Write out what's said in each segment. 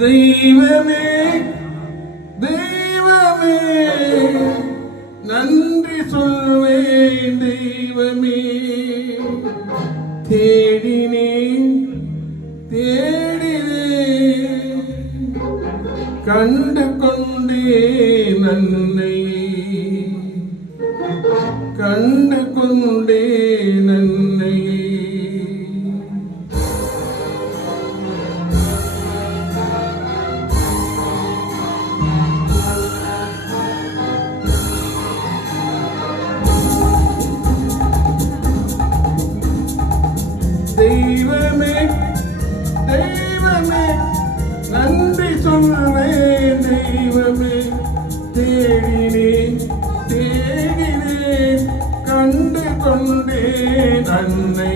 தெய்வமே தெய்வமே நன்றி சொல்வேன் தெய்வமே. தேடினேன் தேடினேன் கண்டு கொண்டேன் நன்னை கண்டு கொண்டேன் நன்னை. தெய்வமே தெய்வமே நன்றி சொல்வேன் தெய்வமே. தேடினேன் தேடினேன் கண்டு கொண்டேன் அன்னை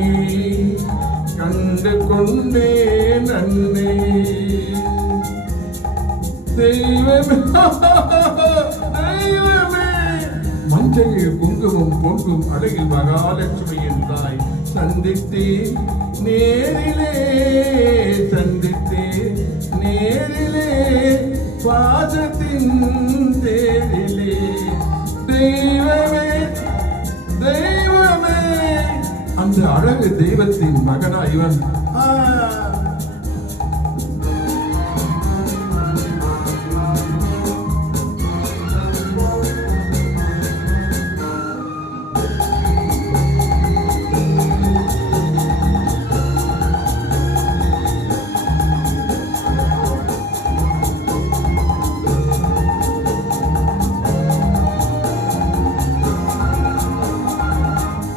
கண்டு கொண்டேன் அன்னை. தெய்வமே தெய்வமே மஞ்சள் குங்குமம் பொங்கும் அழகில் மகாலட்சுமியின் தாய் சந்தித்தேன் நேரிலே சந்தித்தேன் நேரிலே பாசத்தின் தேரிலே. தெய்வமே தெய்வமே அந்த அழகு தெய்வத்தின் மகனா இவன்.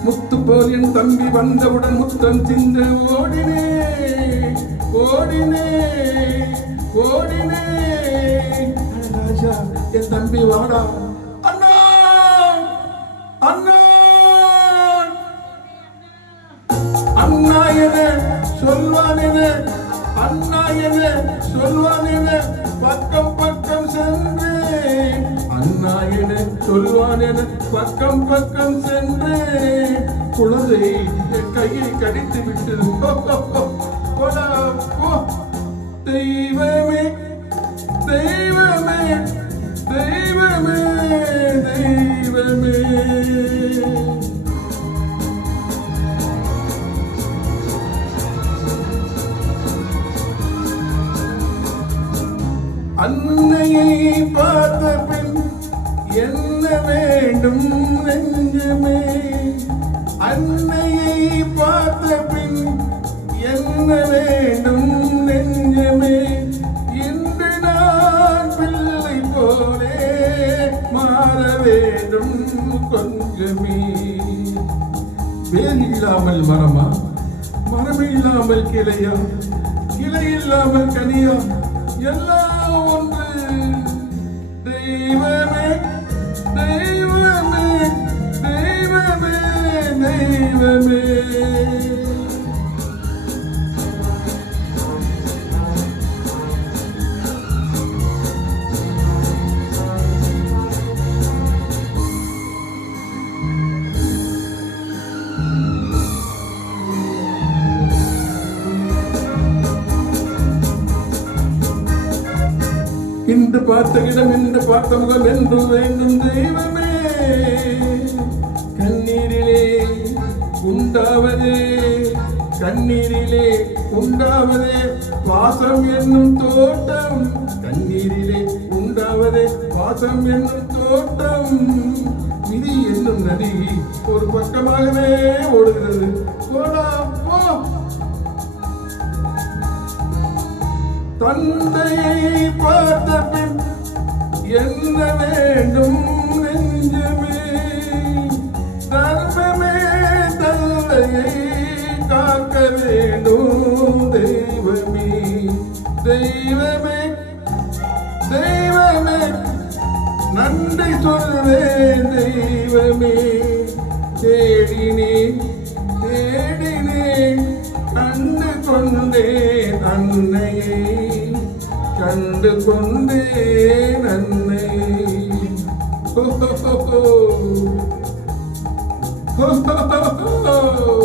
முத்து போல் என் தம்பி வந்தவுடன் முத்தம் சிந்த ஓடினே ஓடினே ஓடினே. ராஜா என் தம்பி வாடா அண்ணா அண்ணா அண்ணா என சொல்வான் என அண்ணா என சொல்வான் என பக்கம் பக்கம் சென்று அண்ணா என சொல்வான் என பக்கம் பக்கம் சென்று குழந்தை என் கையை கடித்து விட்டது. தெய்வமே தெய்வமே தெய்வமே தெய்வமே. அன்னையை பார்த்த பின் என்ன வேண்டும் நெஞ்சமே. அன்னையை பார்த்த பின் என்ன வேண்டும் நெஞ்சமே. இன்று நான் பிள்ளை போலே மாற வேண்டும் கொஞ்சமே. வேல் இல்லாமல் மரமா மரம் இல்லாமல் கிளையா கிளை இல்லாமல் கனியா எல்லாம் ஒன்று. தெய்வமே தெய்வமே தெய்வமே தெய்வமே. இன்று பார்த்த இடம் இன்று பார்த்த முகம் என்று வேண்டும் தெய்வமே. கண்ணீரிலே உண்டாவதே கண்ணீரிலே உண்டாவதே பாசம் என்னும் தோட்டம். கண்ணீரிலே உண்டாவதே பாசம் என்னும் தோட்டம். விதி என்னும் நதி ஒரு பக்கமாகவே ஓடுகிறது. தந்தையை பார்த்த பின் என்ன வேண்டும் நெஞ்சமே. தர்மமே தந்தையை காக்க வேண்டும் தெய்வமே. தெய்வமே தெய்வமே நன்றி சொல்வேன் தெய்வமே. தேடினேன் தேடினேன் கண்டு கொண்டேன் அன்னையை கண்டு கொண்டேன் அன்னை. ho ho ho ho ho ho ho ho